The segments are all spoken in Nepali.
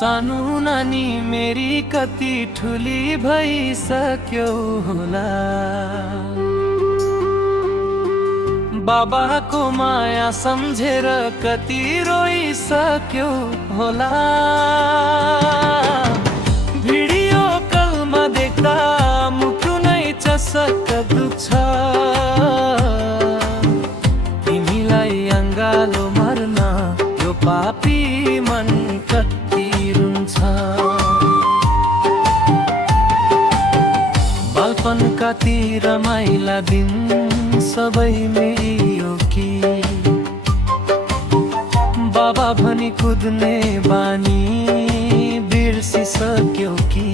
सानो नानी मेरी कति ठुली भइसक्यो होला। बाबाको माया सम्झेर कति रोइसक्यो होला। भिडियो कलमा देख्दा मुटु नै चसक्क दुख्छ। तिमीलाई अङ्गालो मर्न यो पापी मन कति रुन्छ। बालपनका ती रमाइला दिन सबै मेरियो कि बाबा भनी कुद्ने बानी बिर्सिसक्यो कि।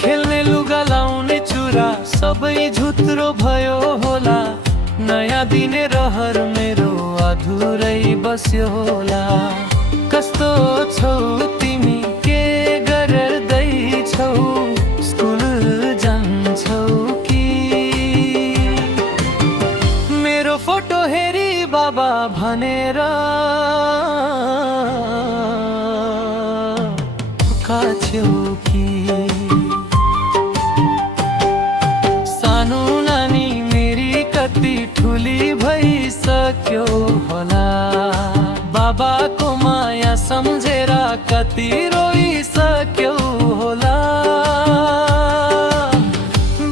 खेल्ने लुगा लाउने चुरा सबै झुत्रो भयो होला। नयाँ दिने रहर मेरो अधुरै बस्यो होला। कस्तो छौ तिमी, के गर्दैछौ, स्कुल जान्छौ कि? मेरो फोटो हेरी बाबा भनेर काछ्यौ कि? सानो नानी मेरी कति ठुली भइसक्यो होला। बाबाको माया सम्झेर कति रोइसक्यो होला।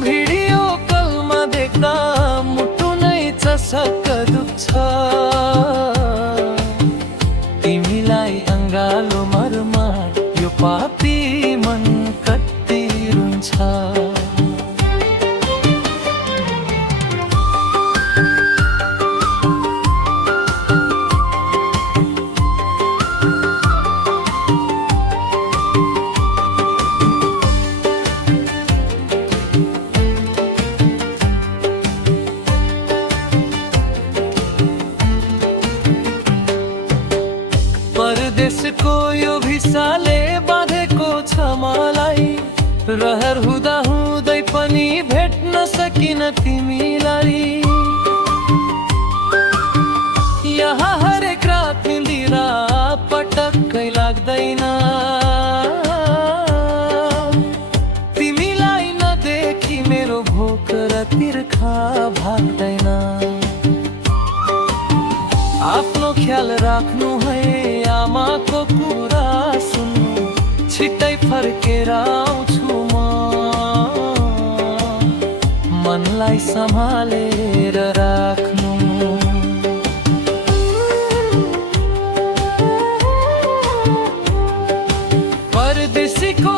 भिडियो कलमा देख्दा मुटु नै चसक्क दुख्छ। तिमीलाई अङ्गालो मर्मा यो पापी मन कति रुन्छ। परदेशको यो भिसाले बाँधेको छ मलाई। रहर हुँदा हुँदै पनि भेट्न सकिन तिमीलाई। यहाँ हरेक रात निन्दिरा पटक्कै लाग्दैन। तिमीलाई नदेखि मेरो भोक र तिर्खा भाग्दैन। आफ्नो ख्याल राख्नु है, आमाको कुरा सुन्नु, छिट्टै फर्केर आउँछु म। मनलाई सम्हालेर राख्नु। परदेशीको